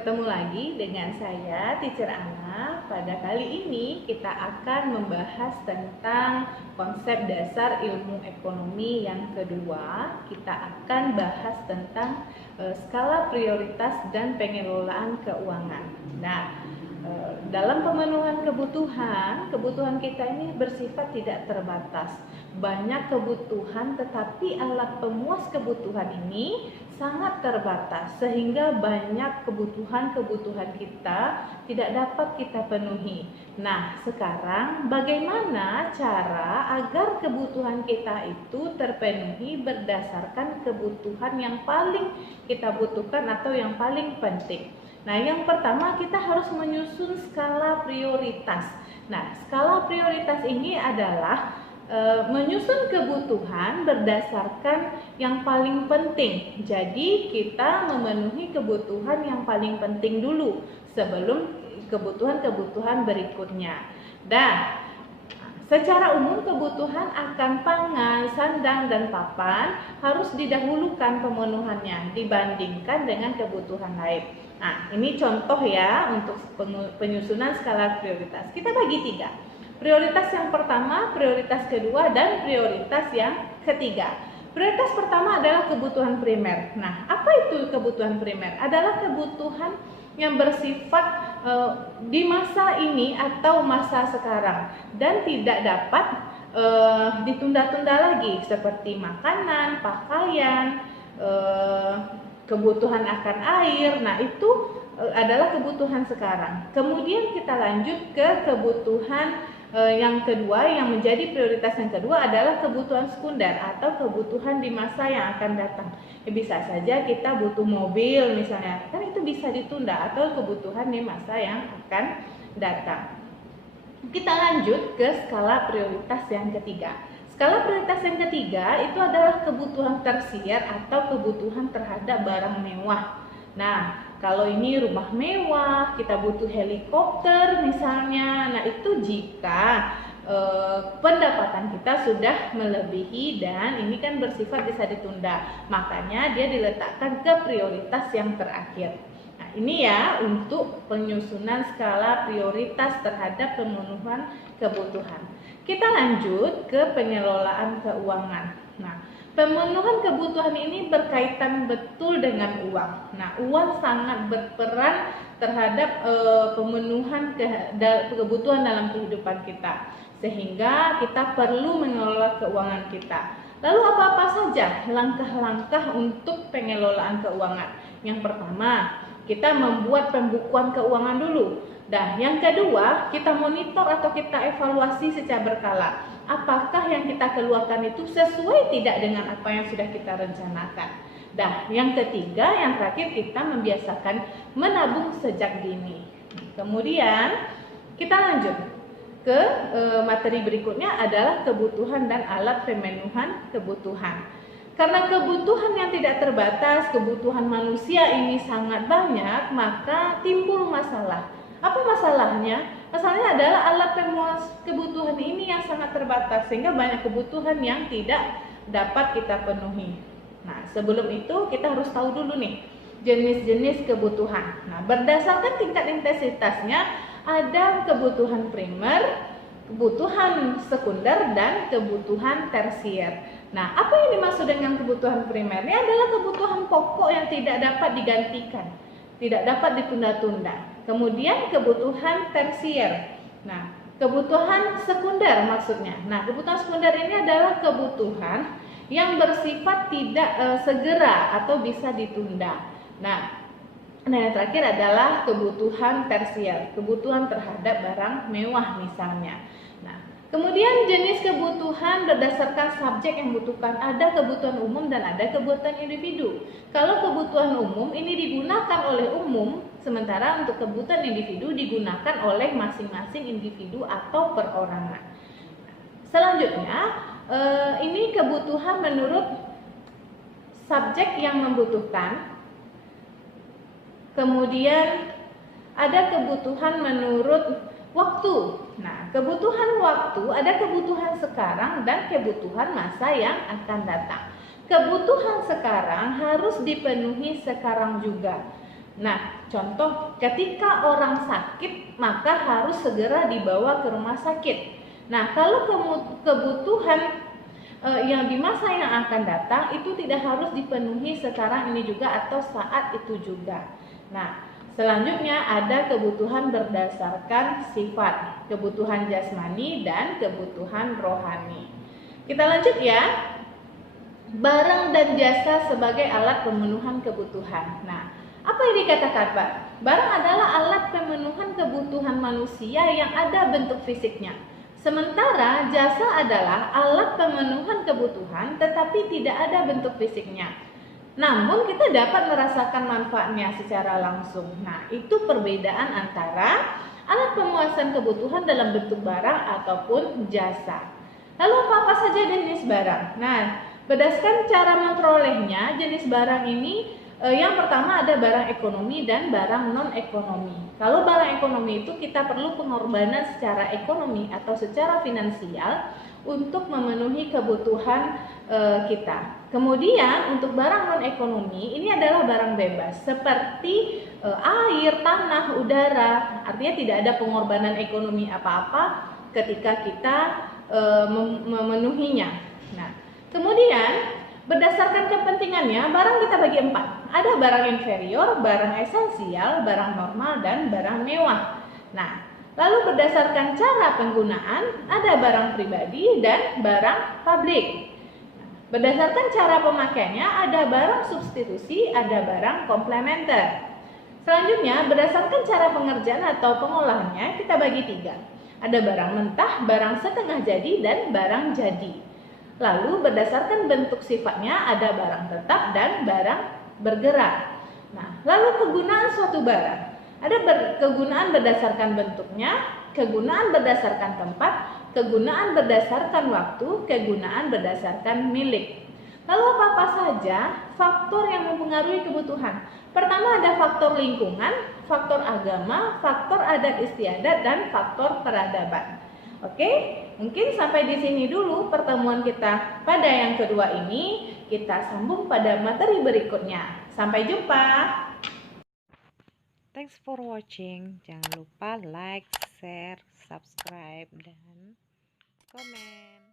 Ketemu lagi dengan saya, Teacher Ana. Pada kali ini kita akan membahas tentang konsep dasar ilmu ekonomi yang kedua. Kita akan bahas tentang skala prioritas dan pengelolaan keuangan. Nah, dalam pemenuhan kebutuhan kita ini bersifat tidak terbatas. Banyak kebutuhan, tetapi alat pemuas kebutuhan ini sangat terbatas, sehingga banyak kebutuhan kita tidak dapat kita penuhi. Nah, sekarang bagaimana cara agar kebutuhan kita itu terpenuhi berdasarkan kebutuhan yang paling kita butuhkan atau yang paling penting? Nah, yang pertama kita harus menyusun skala prioritas. Nah, skala prioritas ini adalah menyusun kebutuhan berdasarkan yang paling penting. Jadi kita memenuhi kebutuhan yang paling penting dulu sebelum kebutuhan berikutnya. Dan secara umum kebutuhan akan pangan, sandang, dan papan harus didahulukan pemenuhannya dibandingkan dengan kebutuhan lain. Nah, ini contoh ya untuk penyusunan skala prioritas. Kita bagi 3. Prioritas yang pertama, prioritas kedua, dan prioritas yang ketiga. Prioritas pertama adalah kebutuhan primer. Nah, apa itu kebutuhan primer? Adalah kebutuhan yang bersifat di masa ini atau masa sekarang dan tidak dapat ditunda-tunda lagi, seperti makanan, pakaian, kebutuhan akan air. Nah, itu adalah kebutuhan sekarang. Kemudian kita lanjut ke kebutuhan yang kedua, yang menjadi prioritas yang kedua adalah kebutuhan sekunder atau kebutuhan di masa yang akan datang. Bisa saja kita butuh mobil misalnya, kan itu bisa ditunda, atau kebutuhan di masa yang akan datang. Kita lanjut ke skala prioritas yang ketiga. Skala prioritas yang ketiga itu adalah kebutuhan tersier atau kebutuhan terhadap barang mewah. Nah, kalau ini rumah mewah, kita butuh helikopter misalnya. Nah, itu jika pendapatan kita sudah melebihi dan ini kan bersifat bisa ditunda. Makanya dia diletakkan ke prioritas yang terakhir. Nah, ini ya untuk penyusunan skala prioritas terhadap pemenuhan kebutuhan. Kita lanjut ke pengelolaan keuangan. Nah, pemenuhan kebutuhan ini berkaitan betul dengan uang. Nah, uang sangat berperan terhadap pemenuhan kebutuhan dalam kehidupan kita, sehingga kita perlu mengelola keuangan kita. Lalu apa-apa saja langkah-langkah untuk pengelolaan keuangan? Yang pertama, kita membuat pembukuan keuangan dulu. Dan yang kedua, kita monitor atau kita evaluasi secara berkala. Apakah yang kita keluarkan itu sesuai tidak dengan apa yang sudah kita rencanakan. Dan yang ketiga, yang terakhir, kita membiasakan menabung sejak dini. Kemudian kita lanjut ke materi berikutnya adalah kebutuhan dan alat pemenuhan kebutuhan. Karena kebutuhan yang tidak terbatas, kebutuhan manusia ini sangat banyak, maka timbul masalah. Apa masalahnya? Masalahnya adalah alat pemuas kebutuhan ini yang sangat terbatas, sehingga banyak kebutuhan yang tidak dapat kita penuhi. Nah, sebelum itu kita harus tahu dulu nih jenis-jenis kebutuhan. Nah, berdasarkan tingkat intensitasnya ada kebutuhan primer, kebutuhan sekunder, dan kebutuhan tersier. Nah, apa yang dimaksud dengan kebutuhan primer? Ini adalah kebutuhan pokok yang tidak dapat digantikan, tidak dapat ditunda-tunda. Kemudian kebutuhan tersier. Nah, kebutuhan sekunder maksudnya. Nah, kebutuhan sekunder ini adalah kebutuhan yang bersifat tidak segera atau bisa ditunda. Nah, yang terakhir adalah kebutuhan tersier, kebutuhan terhadap barang mewah misalnya. Nah, kemudian jenis kebutuhan berdasarkan subjek yang membutuhkan, ada kebutuhan umum dan ada kebutuhan individu. Kalau kebutuhan umum ini digunakan oleh umum, sementara untuk kebutuhan individu digunakan oleh masing-masing individu atau perorangan. Selanjutnya, ini kebutuhan menurut subjek yang membutuhkan. Kemudian ada kebutuhan menurut waktu. Nah, kebutuhan waktu ada kebutuhan sekarang dan kebutuhan masa yang akan datang. Kebutuhan sekarang harus dipenuhi sekarang juga. Nah, contoh ketika orang sakit maka harus segera dibawa ke rumah sakit. Nah, kalau kebutuhan yang di masa yang akan datang itu tidak harus dipenuhi sekarang ini juga atau saat itu juga. Nah, selanjutnya ada kebutuhan berdasarkan sifat, kebutuhan jasmani dan kebutuhan rohani. Kita lanjut ya. Barang dan jasa sebagai alat pemenuhan kebutuhan. Nah, apa yang dikatakan Pak? Barang adalah alat pemenuhan kebutuhan manusia yang ada bentuk fisiknya. Sementara jasa adalah alat pemenuhan kebutuhan tetapi tidak ada bentuk fisiknya. Namun kita dapat merasakan manfaatnya secara langsung. Nah, itu perbedaan antara alat pemuasan kebutuhan dalam bentuk barang ataupun jasa. Lalu apa saja jenis barang? Nah, berdasarkan cara memperolehnya, jenis barang ini yang pertama ada barang ekonomi dan barang non-ekonomi. Kalau barang ekonomi itu kita perlu pengorbanan secara ekonomi atau secara finansial untuk memenuhi kebutuhan kita. Kemudian untuk barang non-ekonomi ini adalah barang bebas seperti air, tanah, udara. Artinya tidak ada pengorbanan ekonomi apa-apa ketika kita memenuhinya. Nah, kemudian berdasarkan kepentingannya, barang kita bagi 4. Ada barang inferior, barang esensial, barang normal, dan barang mewah. Nah, lalu berdasarkan cara penggunaan, ada barang pribadi dan barang publik. Berdasarkan cara pemakaiannya, ada barang substitusi, ada barang komplementer. Selanjutnya, berdasarkan cara pengerjaan atau pengolahannya, kita bagi 3. Ada barang mentah, barang setengah jadi, dan barang jadi. Lalu berdasarkan bentuk sifatnya ada barang tetap dan barang bergerak. Nah, lalu kegunaan suatu barang. Ada kegunaan berdasarkan bentuknya, kegunaan berdasarkan tempat, kegunaan berdasarkan waktu, kegunaan berdasarkan milik. Lalu apa saja faktor yang mempengaruhi kebutuhan? Pertama ada faktor lingkungan, faktor agama, faktor adat istiadat, dan faktor peradaban. Oke, mungkin sampai di sini dulu pertemuan kita pada yang kedua ini. Kita sambung pada materi berikutnya. Sampai jumpa. Thanks for watching. Jangan lupa like, share, subscribe, dan komen.